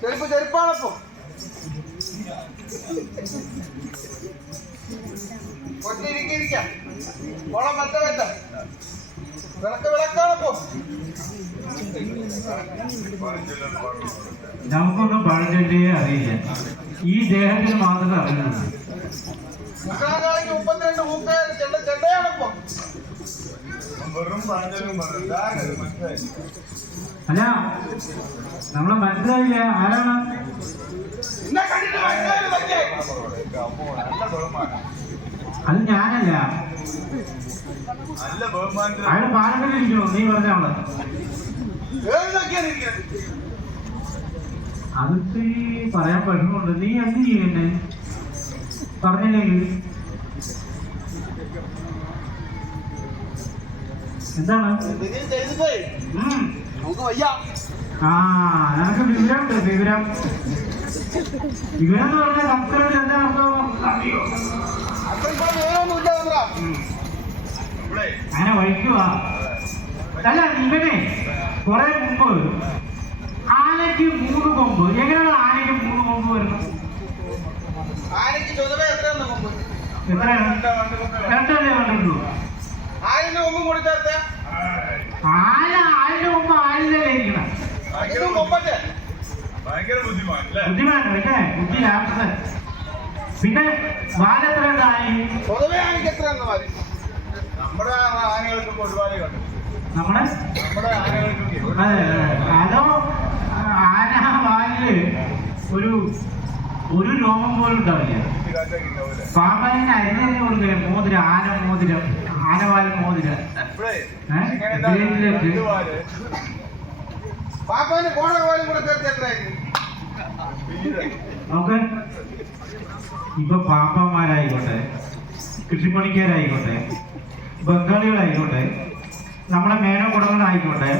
ചെരുപ്പാണപ്പോ കൊച്ചിരിക്കാം, ഓളം മറ്റ വിളക്കാണപ്പോ. നമുക്കൊന്നും പഴഞ്ചൊല്ലിയെ അറിയില്ല, ഈ ദേഹത്തിന് മാത്രമേ അറിയുള്ളൂ. മുക്കാലാളിക്ക് 32 മൂക്ക് ചെണ്ടയാണപ്പോ. അല്ല, നമ്മളെ മനസ്സിലായില്ല ആരാണ്? അത് ഞാനല്ല, അയാൾ പാലത്തിലിരിക്കണോ നീ പറഞ്ഞ ആള്? അത് പറയാൻ പറ്റുന്നുണ്ട്. നീ എന്ത് ചെയ്യുന്നേ പറഞ്ഞില്ലെങ്കിൽ? എന്താണ്? ആ, നിനക്ക് വിവരമുണ്ട്. വിവരം എന്ന് പറഞ്ഞാൽ സംസ്കൃതത്തിൽ എന്താ അർത്ഥം അറിയോ? അങ്ങനെ വഴിക്കുക അല്ല. ഇവനെ കുറെ മുമ്പ് ആനയ്ക്ക് 3 കൊമ്പ്. എങ്ങനെയാണ് ആനയ്ക്ക് 3 കൊമ്പ് വരുന്നത്? എത്രയാണ്? 2 കണ്ടിട്ടുള്ളൂ. ആന 1000 കൊമ്പ് ആയില്ലേ ഇരിക്കണം. ബുദ്ധിമാൻ പക്ഷേ ബുദ്ധി രാക്ഷസൻ. പിന്നെ വാലെത്ര ആയി? നമ്മുടെ ആനകൾക്ക് പൊതുവാലെ കണ്ടു. നമ്മുടെ അതെ, അതോ ആന വാലില് ഒരു രോമം പോലും ഉണ്ടാവില്ല. പാമ്പാനെ അരിഞ്ഞു കൊടുക്കുക മോതിരം, മോതിരം, ആനവാൽ മോതിരം. നമുക്ക് ഇപ്പൊ പാപ്പന്മാരായിക്കോട്ടെ, കൃഷിപ്പണിക്കാരായിക്കോട്ടെ, ബംഗാളികളായിക്കോട്ടെ, നമ്മുടെ മേനക്കുടങ്ങളായിക്കോട്ടെ,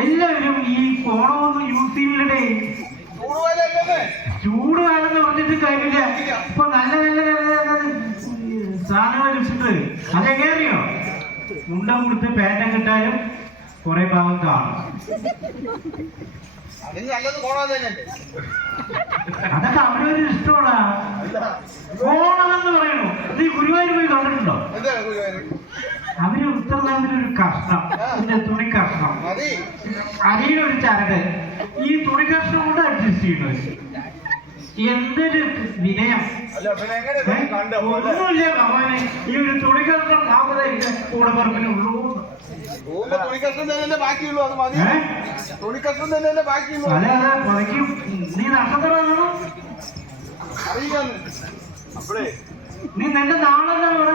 എല്ലാവരും ഈ ഫോണൊന്നും യൂസ് ചെയ്യില്ലേ. ചൂടുകാലം എന്ന് പറഞ്ഞിട്ട് കാര്യമില്ല. ഇപ്പൊ നല്ല സാധനങ്ങൾ വെച്ചിട്ട് അതെങ്ങനെ അറിയോ? മുണ്ട കൊടുത്ത് പേറ്റം കിട്ടാനും കുറെ ഭാഗം കാണും. അതൊക്കെ അവരൊരു ഇഷ്ടമാ. ഓണമെന്ന് പറയണു. നീ ഗുരുവായൂർ പോയി കണ്ടിട്ടുണ്ടോ? അവര് ഉത്തരനാഥിനൊരു കഷ്ണം, പിന്നെ തുണി കഷ്ണം, അരിയിലൊരു ചരട്, ഈ തുണി കഷ്ണം കൊണ്ട് അഡ്ജസ്റ്റ് ചെയ്യണത്. എന്തൊരു വിനയം! ഒന്നുമില്ല ഭഗവാനെ, ഈ ഒരു തുണി കഷ്ണം അവിടെ കൂടപ്പറമ്പിനുള്ളൂ. അതെ അതെ, പുറയ്ക്കും. നീ നഷ്ടപ്പെടാണോ? നീ നിന്റെ നാളെന്താണ് ഇവിടെ?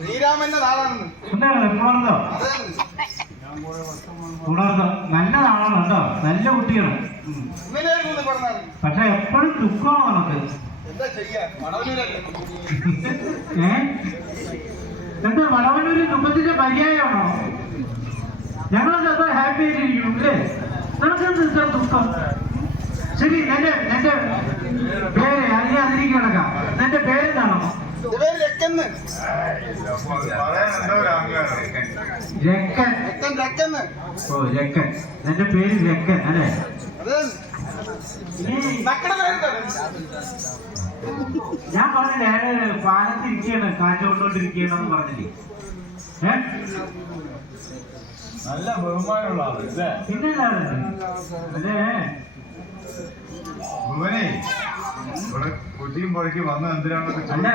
ശ്രീരാമന്റെ നാളാണെന്ന്. എന്താണ് ഉണർന്നോ? ഉണർന്നോ? നല്ല നാളാണ് കേട്ടോ, നല്ല കുട്ടിയാണ്. പക്ഷെ എപ്പോഴും ദുഃഖമാണ് നമുക്ക്. എന്താ വടവന്നൂര് ദുഃഖത്തിന്റെ പര്യായമാണോ? ഞങ്ങളെന്താ ഹാപ്പി ആയിട്ടിരിക്കണം അല്ലേ? നമുക്കെന്ത് ഇത്ര ദുഃഖം? ശരി, നിന്റെ പേര് അതിലേക്ക് കിടക്കാം. നിന്റെ പേരെന്താണോ? രക്കൻ. ഓ, രക്കൻ. നിന്റെ പേര് രക്കൻ അല്ലേ? ഞാൻ പറഞ്ഞില്ലേ പാലത്തിരിക്കുകയാണ്, കാറ്റുകൊണ്ടോണ്ടിരിക്കുകയാണെന്ന് പറഞ്ഞില്ലേ? നല്ല ബഹുമാനമുള്ള ആളല്ലേ? പിന്നെ അല്ലേ ഭുവനെ കുട്ടിയും പുഴയ്ക്ക് വന്ന എന്തിനാണെന്നൊക്കെ അല്ല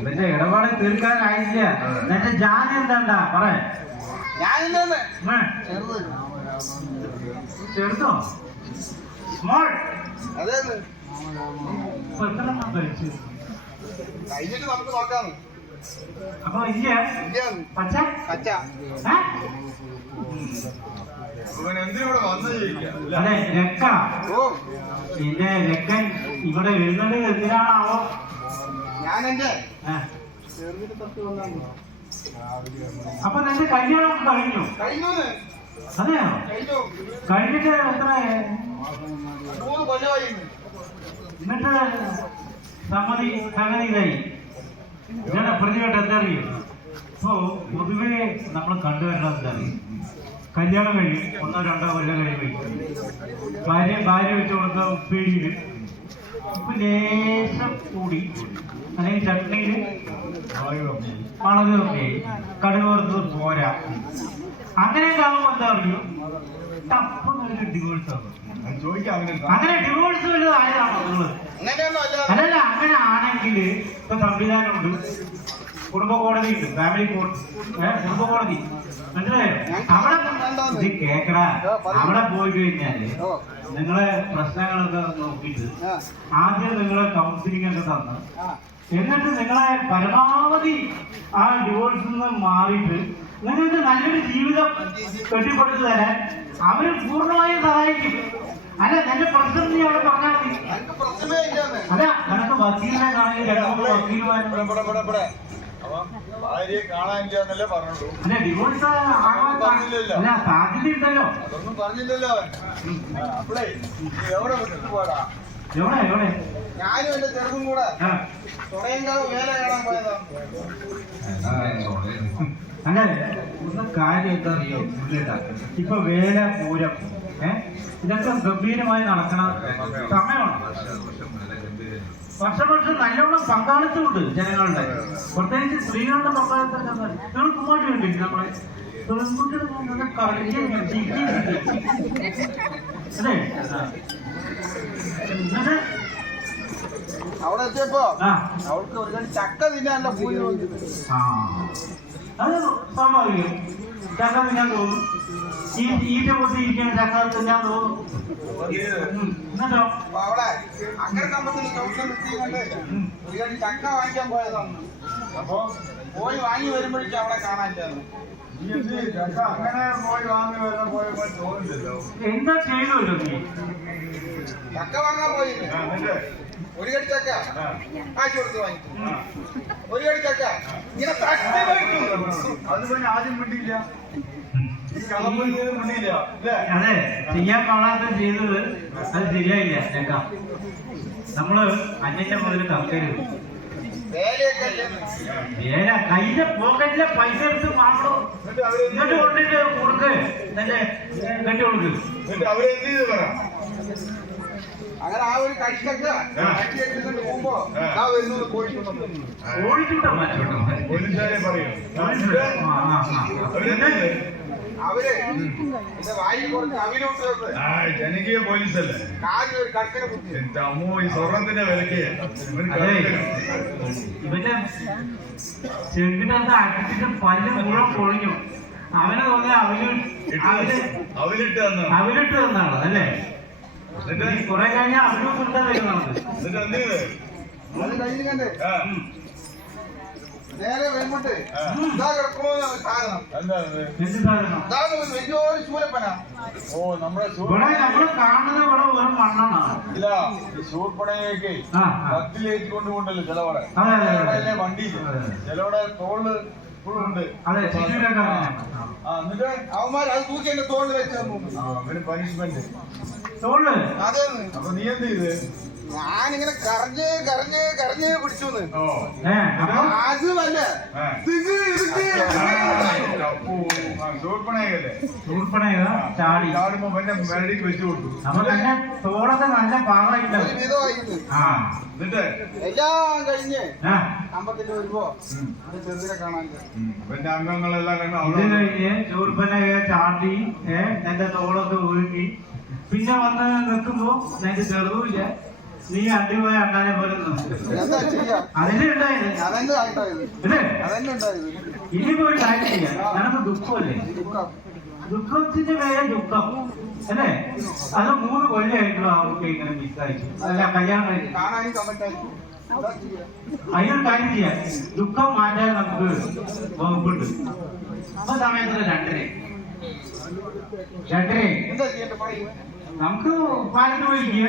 ഇവന്റെ ഇടപാട് തീർക്കാനായില്ല. എന്നിട്ട് ജാതി എന്താണ്ടാ പറയാ ചെറുതോ സ്മോൾ കഴിച്ചു നമുക്ക് നോക്കാം. അപ്പൊ ഇല്ല പച്ച അവൻ എന്തിനൂടെ വന്നു ചോദിക്കാം. അതെ രക്ക പിന്നെ രക്കൻ ഇവിടെ എഴുന്നത് എന്തിനാണാവോ? ഞാനെന്റെ അപ്പൊ നിന്റെ കല്യാണം കഴിഞ്ഞു? അതെയോ? കഴിഞ്ഞിട്ട് എത്ര? 3 കൊല്ലമായി. എന്നിട്ട് സംഗതിയിലായി ഞാൻ പ്രതികട്ട് എന്താ അറിയും? ഇപ്പോ പൊതുവെ നമ്മൾ കണ്ടുവരണം എന്താ അറിയും? കല്യാണം കഴിയും 1-2 കൊല്ലം കഴിയും ഭാര്യ വെച്ച് കൊടുത്ത ഉപ്പേരിയില് ഉപ്പ് ലേശം കൂടി അല്ലെങ്കിൽ ചട്നിയില് മുളക് കമ്മിയായി കടുക് വറുത്തത് പോരാ. അങ്ങനെയൊക്കെ ആകുമ്പോൾ എന്താ പറയും? തപ്പൊരു ഡിവോഴ്സ് ആകും. അങ്ങനെ ഡിവോഴ്സ് വല്ലതും ആയതാണോ നിങ്ങള്? അല്ലല്ല, അങ്ങനെ ആണെങ്കിൽ ഇപ്പൊ സംവിധാനമുണ്ട്, കുടുംബ കോടതി ഉണ്ട്, ഫാമിലി കോർട്ട്, കുടുംബ കോടതി മനസ്സിലായോ? അവിടെ കേക്കടാ, അവിടെ പോയി കഴിഞ്ഞാല് നിങ്ങളെ പ്രശ്നങ്ങളൊക്കെ നോക്കിയിട്ട് ആദ്യം നിങ്ങളെ കൗൺസിലിംഗ് ഒക്കെ തന്ന് എന്നിട്ട് നിങ്ങളെ പരമാവധി ആ ഡിവോഴ്സിൽ നിന്ന് മാറിയിട്ട് നിങ്ങൾക്ക് നല്ലൊരു ജീവിതം കെട്ടിക്കൊടുത്തു തരാൻ അവര് പൂർണ്ണമായും സഹായിക്കും. അല്ല, നിന്റെ പ്രശ്നം നീ അവിടെ പറഞ്ഞാൽ മതി. അല്ല, നിനക്ക് വക്കീലിനെ കാണുകയും വക്കീലുമാരെ ഭാര്യയെ കാണാനില്ലെന്നല്ലേ പറഞ്ഞുള്ളൂ. അല്ല, ഡിവോഴ്സ് അല്ല സാധ്യത ഉണ്ടല്ലോ. അതൊന്നും പറഞ്ഞില്ലല്ലോ. അപ്പളേ എവിടെ വിട്ടിട്ട് പോടാ? എവിടെ? ഞാനും എന്റെ ചെറുതും കൂടെ തുടങ്ങിയ വേല കാണാൻ പോയതാ. അല്ലേ, ഒന്ന് കാര്യം എന്താ അറിയോ? ഇപ്പൊ വേല പൂരം ഇതൊക്കെ ഗംഭീരമായി നടക്കണ സമയമാണ്. വർഷം നല്ലോണം പങ്കാളിത്തമുണ്ട് ജനങ്ങളുടെ, പ്രത്യേകിച്ച് സ്ത്രീകളുടെ പങ്കാളിത്തം. നിങ്ങൾ കുമ്മാട്ടി കണ്ടില്ല നമ്മളെ അതെ. എന്നിട്ട് അവിടെ എത്തിയപ്പോ അവൾക്ക് ഒരു ചക്ക തിന്നാനുള്ള പൂജ. അത് സ്വാഭാവികം. ചക്ക തിന്നാൻ തോന്നും. ഈറ്റ പൊത്തി ഇരിക്കുന്ന ചക്ക തിന്നാൻ തോന്നും. എന്നിട്ടോ അവിടെ അങ്ങനെ കമ്പത്തിന് ഒരു ചക്ക വാങ്ങിക്കാൻ പോയതാണ്. അപ്പൊ പോയി വാങ്ങി വരുമ്പോഴേക്കും അവിടെ കാണാനില്ലായിരുന്നു. അങ്ങനെ പോയി വാങ്ങി വരാൻ പോയപ്പോ തോന്നില്ലല്ലോ. എന്താ ചെയ്തല്ലോ നീ? ചക്ക വാങ്ങാൻ പോയി. ഒരു കടി ചക്ക കാശ് കൊടുത്ത് വാങ്ങിച്ചു. ഒരു കടി ചക്ക ഇങ്ങനെ തട്ടി വാങ്ങിച്ചു. അത് പിന്നെ ആദ്യം മിണ്ടിയില്ല, മിണ്ടിയില്ല. അതെ, ചെയ്യാൻ പാടാത്ത ചെയ്തത് അത് ശരിയായില്ല. ചേട്ടാ, നമ്മള് അന്യന്റെ മുതൽ കക്കരുത്. കയ്യിലെ പോക്കറ്റിലെ പൈസ എടുത്ത് വാങ്ങണോ? എന്നിട്ട് കൊണ്ടിട്ട് കൊടുക്ക്, എന്നെ കെട്ടി കൊടുക്ക്. അവരെന്ത് ചെയ്ത് പറ? അങ്ങനെ ആ ഒരു കടിച്ചക്ക കട്ടി എടുത്തിട്ട് പോകുമ്പോ ഓടിച്ചിട്ടോ മാറ്റോട്ടോ പോലീസുകാരെ പറയും. അവര് എന്റെ വായിൽ കുറച്ച് അവിലോട്ട് ജനകീയ പോലീസല്ലേ? കാലിൽ ഒരു കർക്കര കുത്തി. എന്റെ അമ്മോ, ഈ സ്വർണത്തിന്റെ വിലക്ക് ഇവന്റെ ചെങ്കിനകത്ത് അടിച്ചിട്ട് പല്ല് മുഴുവൻ പൊളിഞ്ഞു. അവനെ തോന്നിയ അവലിട്ട് തന്നാണ് അല്ലേ? കുറെ കഴിഞ്ഞാൽ അവരും കൊണ്ടാ വരുന്നത്. അത് കഴിഞ്ഞ് കണ്ട് നേരെ വരുമ്പോട്ട് ഇതാ കിടക്കണോ സാധനം. എന്ത് സാധനം? ഇതാണ് വലിയൊരു ശൂലപ്പന. ഓ, നമ്മുടെ ഇവിടെ നമ്മള് കാണുന്നത് ഇവിടെ വെറും മണ്ണാണ്. ഇല്ല, ഈ ശൂർപ്പണയൊക്കെ കത്തിലേറ്റ് കൊണ്ടുപോണ്ടല്ലോ ചിലവിടെ. വണ്ടിയിൽ ചിലവിടെ തോള് ഉണ്ട്. അതെ, എന്നിട്ട് അവന്മാർ അത് തൂക്കി എന്റെ തോളിൽ വെച്ചു പനിഷ്മെന്റ്. തോള് അതെ. അപ്പൊ നീ എന്ത് ചെയ്ത്? ഞാനിങ്ങനെ കരഞ്ഞ് പിടിച്ചു. അത് വല്ല ചാടി ചാടുമ്പോ പിന്നെ മെലഡിക്ക് വെച്ചു കൊടുത്തു. അപ്പൊ തന്നെ തോളൊക്കെ നല്ല പാകമായിട്ട് എന്നിട്ട് എല്ലാം കഴിഞ്ഞ് അമ്പത്തിന്റെ വരുമ്പോ ചെറുതിനെ കാണാനില്ല. പിന്നെ അംഗങ്ങളെല്ലാം ഇത് കഴിഞ്ഞ് ചൂർപ്പനൊക്കെ ചാടി എന്റെ തോളൊക്കെ ഒഴുകി പിന്നെ വന്ന് നിൽക്കുമ്പോ എന്റെ ചെറുതുമില്ല നീ അടിപോയ അണ്ണാനെ പോലെ അതിലുണ്ടായത് ഇനിയിപ്പോ ഒരു കാര്യം ചെയ്യാം. ഞങ്ങൾക്ക് ദുഃഖമല്ലേ, ദുഃഖത്തിന്റെ പേര് ദുഃഖം അല്ലേ? അത് 3 കൊല്ലമായിട്ടുള്ള അവർക്ക് ഇങ്ങനെ മിസ്സായിട്ട് അല്ല കല്യാണം കഴിഞ്ഞു. അതിനൊരു കാര്യം ചെയ്യാം, ദുഃഖം മാറ്റാൻ നമുക്ക് വകുപ്പുണ്ട്. അപ്പൊ സമയത്തിന് 2:30 നമുക്ക് പാലത്ത് പോയിരിക്കുക.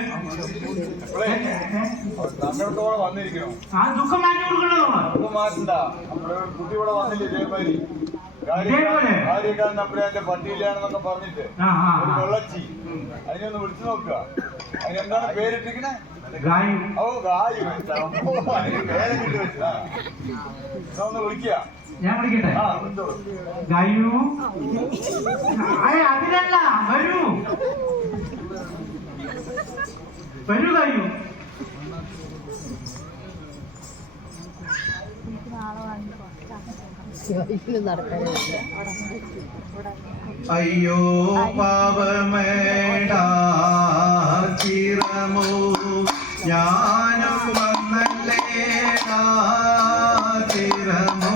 വന്നിരിക്കണോ ആ ദുഃഖം മാറ്റി കൊടുക്കണോ? മാറ്റണ്ട. നമ്മുടെ കുട്ടി ഇവിടെ വന്നില്ലേ ഇതേമാതിരി കാര്യക്കാരൻ നമ്പുരാന്റെ പട്ടിയിലാണെന്നൊക്കെ പറഞ്ഞിട്ട് ഒരു വെള്ളച്ചി. അതിനൊന്ന് വിളിച്ചു നോക്കുക. അതിനെന്താണ് പേരിട്ടിരിക്കണേ? ഓ ഗായു. പേരെ കിട്ടി വെച്ചാ ഒന്ന് വിളിക്കുക. ഞാൻ വിളിക്കട്ടെ? ഗായു അതിലല്ല, വരൂ വരൂ ഗായു. അയ്യോ പാവമേടാ ചിരമോ ഞാനും വന്നല്ലേടാ ചിരമോ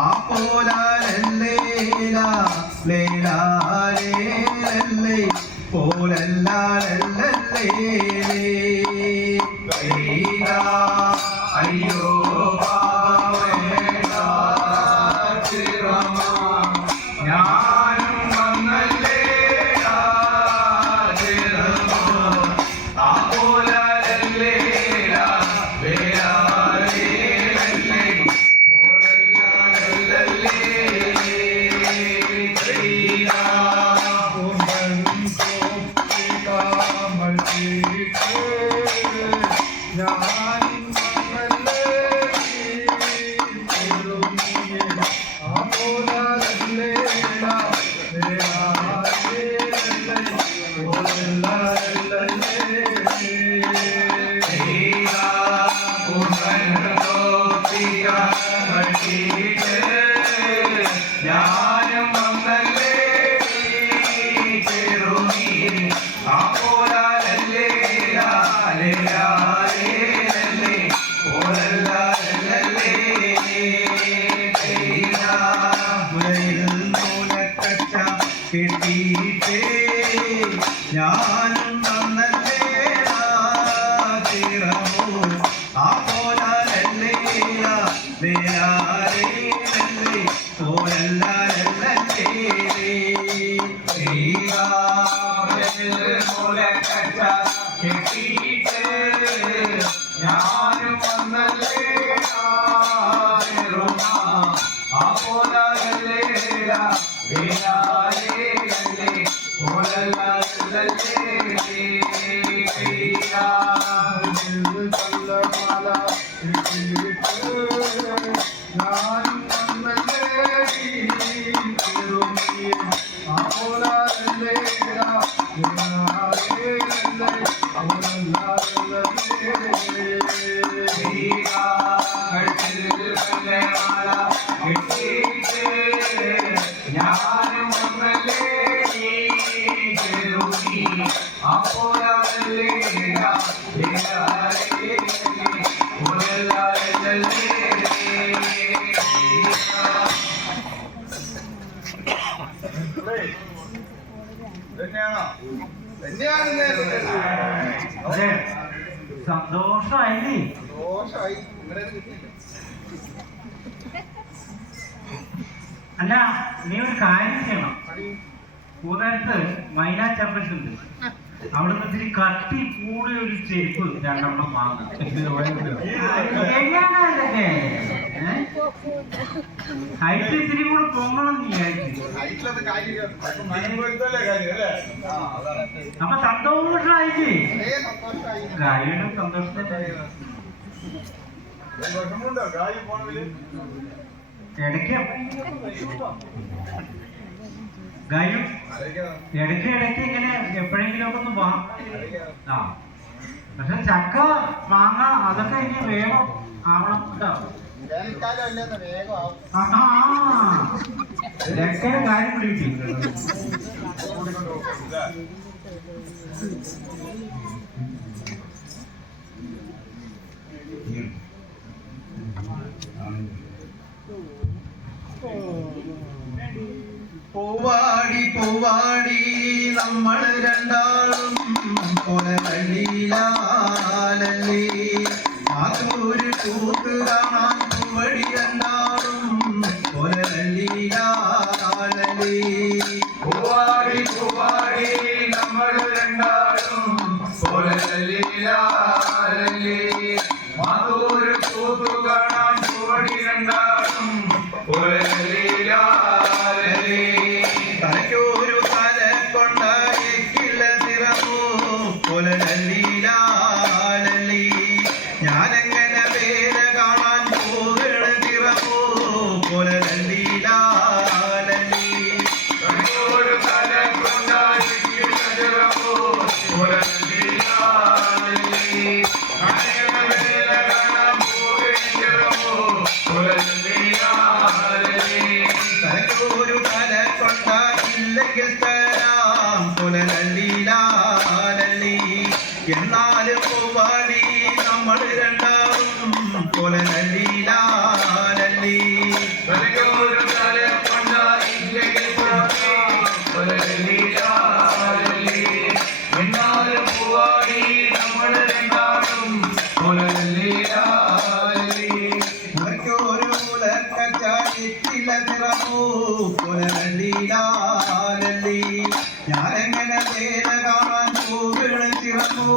ആ പോലാലല്ലേല ലേലാലേ പോലല്ലാലല്ലേ അയ്യോ പാവമേടാ ചിരമോ ഞാനും വന്നല്ലേടാ ചിരമോ ആ പോലാലല്ലേല ലേലാലേ ഞാനും വന്നല്ലേ ചെറുമീ ആ പോലല്ലേ പോലല്ലേ മൂലക്കച്ച കെട്ടിയിട്ടേ ഞാനും വന്നല്ലേ ചിറമോ ആ പോലല്ലേ കെട്ടിയിട്ട് ഞാനും വന്നല്ലേ ആ പോലല്ലേ ഞാനും വന്നല്ലേ അതെ സന്തോഷമായി. അല്ല നീ ഒരു കാര്യം ചെയ്യണം. കൂടാരത്ത് മൈനാ ചർമ്മസ് ഉണ്ട്, അവിടെ നിന്ന് ഇത്തിരി കട്ടി കൂടിയ ഒരു ചെരുപ്പ് 2 വാങ്ങാം. എങ്ങനെയാണ് ഇതൊക്കെ? ഹൈറ്റ് ഇത്തിരി കൂടെ പൊങ്ങണം നീ വിചാരിച്ചു. അപ്പൊ സന്തോഷമായിട്ട് ഗായിയുടെ സന്തോഷത്തിന്റെ ഇടയ്ക്ക് ഗായും ഇടയ്ക്ക് ഇങ്ങനെ എപ്പോഴെങ്കിലും ഒക്കെ ഒന്ന് പോവാം. ആ പക്ഷെ ചക്ക മാങ്ങ അതൊക്കെ ഇനി വേഗം ആവണം കേട്ടോ. ചക്കയുടെ കാര്യം പിടിച്ചു. ലല്ലീലാലല്ലി മാതൂര് കൂത്ത് കാണാൻ പൂവടി രണ്ടാളും പോലെ ലല്ലീലാലല്ലി പൂവാടി പൂവാടി നമ്മൾ രണ്ടാളും പോലെ ലല്ലീലാലല്ലി മാതൂര് കൂത്തു കാണാൻ പൂവടി രണ്ടാളും പോലെ ലല്ലീലാലല്ലി തലയ്ക്കൊരു തല കൊണ്ടായിക്കില്ല തിറമോ പോലെ ലല്ലീലാലല്ലി ഞാനെങ്ങനെ വേല കാണാൻ പോകണ തിറമോ പോലെ ലല്ലീലാലല്ലി ഒരു തല കൊണ്ടായിരിക്കുന്നോ പോലെ ലല്ലീലാലല്ലി വേല കാണാൻ പോകുകയോ പോലെ ലല്ലീലാലല്ലി തലയ്ക്കൊരു തല കൊണ്ടായില്ലെങ്കിൽ തരാം പോലെ ലല്ലീലാലല്ലി എന്നാലും പോവാടി നമ്മൾ രണ്ടാളും പോലെ ലല്ലീലാലല്ലി ഒരു തല കൊണ്ടായില്ലെങ്കിൽ പോലെ ലല്ലീലാലല്ലി എന്നാലും പൂവാടി നമ്മൾ രണ്ടാളും പോലെ ലല്ലീലാലല്ലി മുളയ്ക്കൊരു മുലക്കച്ചായിട്ടില്ല തിറമോ പോലെ ലല്ലീലാലല്ലി ഞാനെങ്ങനെ വേല കാണാൻ പോകണ തിറമോ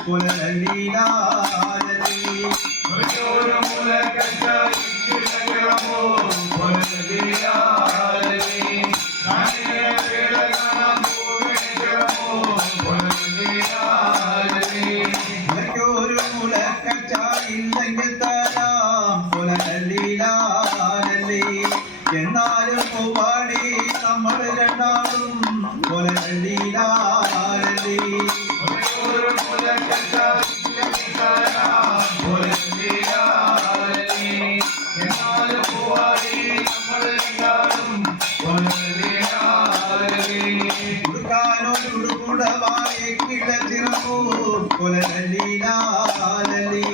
പോലെ ലല്ലീലാലല്ലി ഒരു മുലക്കോ പോലെ ലല്ലീലാലല്ലി വേല കാണാൻ പോകുകയോ പോലെ ലല്ലീലാലല്ലി മുളയ്ക്കൊരു മുലക്കച്ചായില്ലെങ്കിൽ തരാം പോലെ ലല്ലീലാലല്ലി എന്നാലും പോവാടി നമ്മൾ രണ്ടാളും പോലെ ലല്ലീലാലല്ലി ഒരു മുലക്കോ പോലെ ലല്ലീലാലല്ലി എന്നാലും പൂവാടി നമ്മൾ രണ്ടാളും പോലെ ലല്ലീലാലല്ലി ഉടുക്കാനൊരു കുടവായിക്കില്ല തിറമോ പോലെ ലല്ലീലാലല്ലി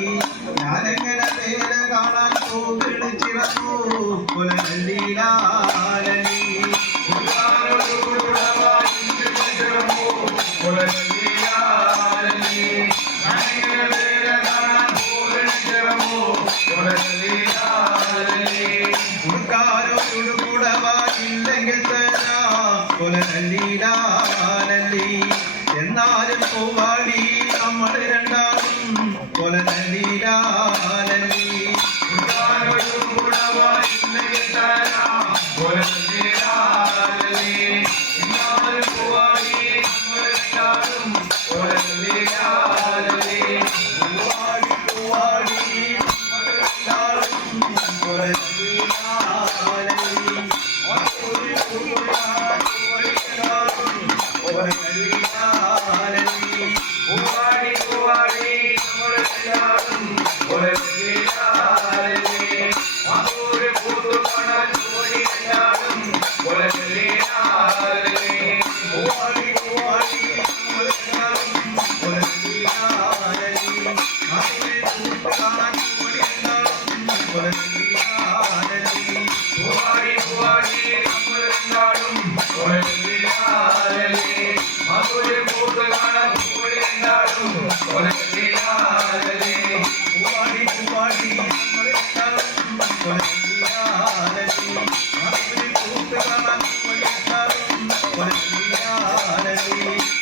ഞാനെങ്ങനെ വേല കാണാൻ പോകണ ചിറമോ പോലെ ലല്ലീലാലല്ലി ഉടുക്കാനൊരു കുടവായില്ലെങ്കിൽ തരാം പോലെ ലല്ലീലാലല്ലി എന്നാലും പോവാടി നമ്മൾ രണ്ടാളും പോലെ ലല്ലീലാലല്ലി പൂവാടി പൂവാടി നമ്മൾ രണ്ടാളും പോലെ ലല്ലീലാലല്ലി ഒരു പൂവാടി പോലെ ലല്ലീലാലല്ലി പൂവാടി പൂവാടി നമ്മൾ രണ്ടാളും പോലെ ലല്ലീലാലല്ലി മാതൂര് കൂത്തു കാണാൻ പൂവടി രണ്ടാളും പോലെ ലല്ലീലാലല്ലി പൂവാടി പൂവാടി നമ്മൾ രണ്ടാളും പോലെ ലല്ലീലാലല്ലി മാതൂര് കൂത്ത് കാണാൻ പൂവടി രണ്ടാളും പോലെ ലല്ലീലാലല്ലി പൂവാടി പൂവാടി നമ്മൾ രണ്ടാളും പോലെ ലല്ലീലാലല്ലി മാതൂര് കൂത്തു കാണാൻ പൂവടി രണ്ടാളും പോലെ ലല്ലീലാലല്ലി പൂവാടി പൂവാടി നമ്മൾ രണ്ടാളും പോലെ ലല്ലീലാലല്ലി മാതൂര് കൂത്ത് കാണാൻ പൂവടി രണ്ടാളും പോലെ ലല്ലീലാലല്ലി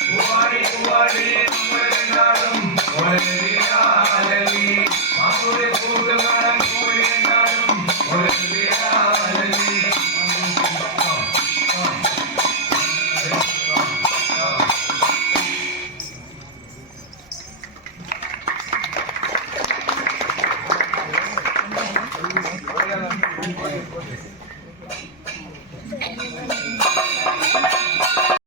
പൂവാടി പൂവാടി നമ്മൾ രണ്ടാളും പോലെ ലല്ലീലാലല്ലി മാതൂര് കൂത്തു കാണാൻ പൂവടി രണ്ടാളും പോലെ ലല്ലീലാലല്ലി Gracias.